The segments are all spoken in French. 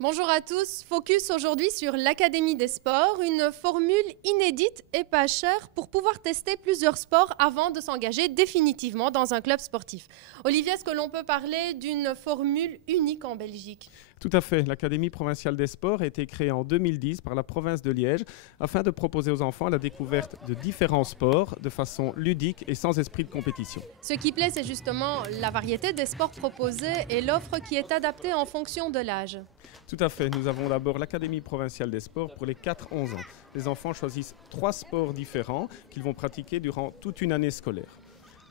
Bonjour à tous, focus aujourd'hui sur l'Académie des sports, une formule inédite et pas chère pour pouvoir tester plusieurs sports avant de s'engager définitivement dans un club sportif. Olivier, est-ce que l'on peut parler d'une formule unique en Belgique ? Tout à fait. L'Académie provinciale des sports a été créée en 2010 par la province de Liège afin de proposer aux enfants la découverte de différents sports de façon ludique et sans esprit de compétition. Ce qui plaît, c'est justement la variété des sports proposés et l'offre qui est adaptée en fonction de l'âge. Tout à fait. Nous avons d'abord l'Académie provinciale des sports pour les 4-11 ans. Les enfants choisissent 3 sports différents qu'ils vont pratiquer durant toute une année scolaire.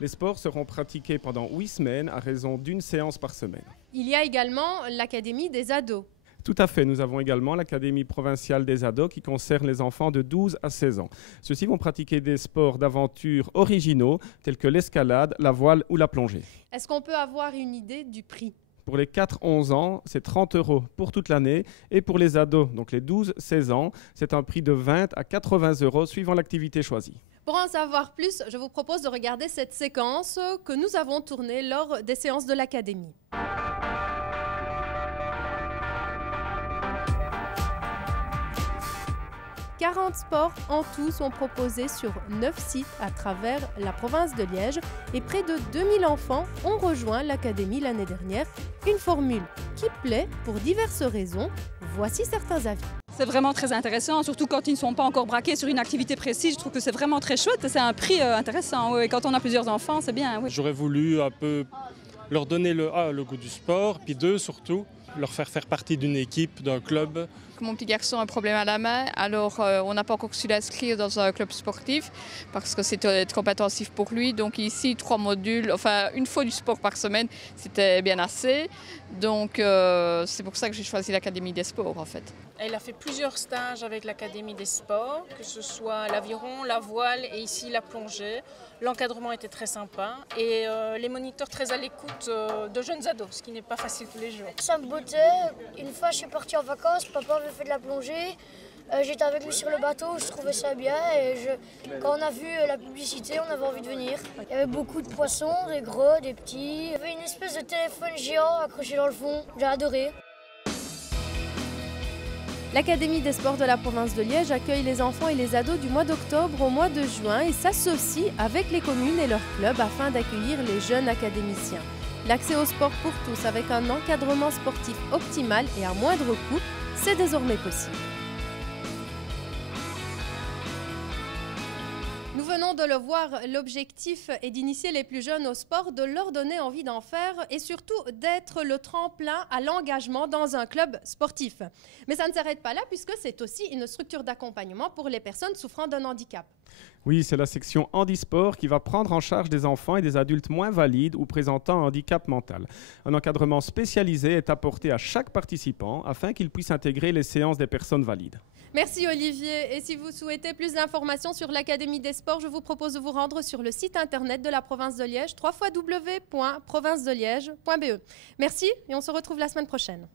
Les sports seront pratiqués pendant 8 semaines à raison d'une séance par semaine. Il y a également l'Académie des ados. Tout à fait. Nous avons également l'Académie provinciale des ados qui concerne les enfants de 12 à 16 ans. Ceux-ci vont pratiquer des sports d'aventure originaux tels que l'escalade, la voile ou la plongée. Est-ce qu'on peut avoir une idée du prix ? Pour les 4-11 ans, c'est 30 € pour toute l'année. Et pour les ados, donc les 12-16 ans, c'est un prix de 20 à 80 € suivant l'activité choisie. Pour en savoir plus, je vous propose de regarder cette séquence que nous avons tournée lors des séances de l'Académie. « 40 sports en tout sont proposés sur 9 sites à travers la province de Liège et près de 2000 enfants ont rejoint l'Académie l'année dernière. Une formule qui plaît pour diverses raisons. Voici certains avis. C'est vraiment très intéressant, surtout quand ils ne sont pas encore braqués sur une activité précise. Je trouve que c'est vraiment très chouette et c'est un prix intéressant. Oui. Quand on a plusieurs enfants, c'est bien. Oui. J'aurais voulu un peu leur donner le goût du sport, puis surtout, leur faire partie d'une équipe, d'un club. Mon petit garçon a un problème à la main, alors on n'a pas encore su l'inscrire dans un club sportif parce que c'était trop intensif pour lui. Donc ici, 3 modules, enfin une fois du sport par semaine, c'était bien assez. Donc c'est pour ça que j'ai choisi l'Académie des sports en fait. Elle a fait plusieurs stages avec l'Académie des sports, que ce soit l'aviron, la voile et ici la plongée. L'encadrement était très sympa et les moniteurs très à l'écoute de jeunes ados, ce qui n'est pas facile tous les jours. Ça me bottait. Une fois, je suis partie en vacances, papa avait fait de la plongée. J'étais avec lui sur le bateau, je trouvais ça bien et quand on a vu la publicité, on avait envie de venir. Il y avait beaucoup de poissons, des gros, des petits. Il y avait une espèce de téléphone géant accroché dans le fond, j'ai adoré. L'Académie des sports de la province de Liège accueille les enfants et les ados du mois d'octobre au mois de juin et s'associe avec les communes et leurs clubs afin d'accueillir les jeunes académiciens. L'accès au sport pour tous avec un encadrement sportif optimal et à moindre coût, c'est désormais possible. Nous venons de le voir, l'objectif est d'initier les plus jeunes au sport, de leur donner envie d'en faire et surtout d'être le tremplin à l'engagement dans un club sportif. Mais ça ne s'arrête pas là puisque c'est aussi une structure d'accompagnement pour les personnes souffrant d'un handicap. Oui, c'est la section handisport qui va prendre en charge des enfants et des adultes moins valides ou présentant un handicap mental. Un encadrement spécialisé est apporté à chaque participant afin qu'il puisse intégrer les séances des personnes valides. Merci Olivier. Et si vous souhaitez plus d'informations sur l'Académie des sports, je vous propose de vous rendre sur le site internet de la province de Liège, www.provincedeliège.be. Merci et on se retrouve la semaine prochaine.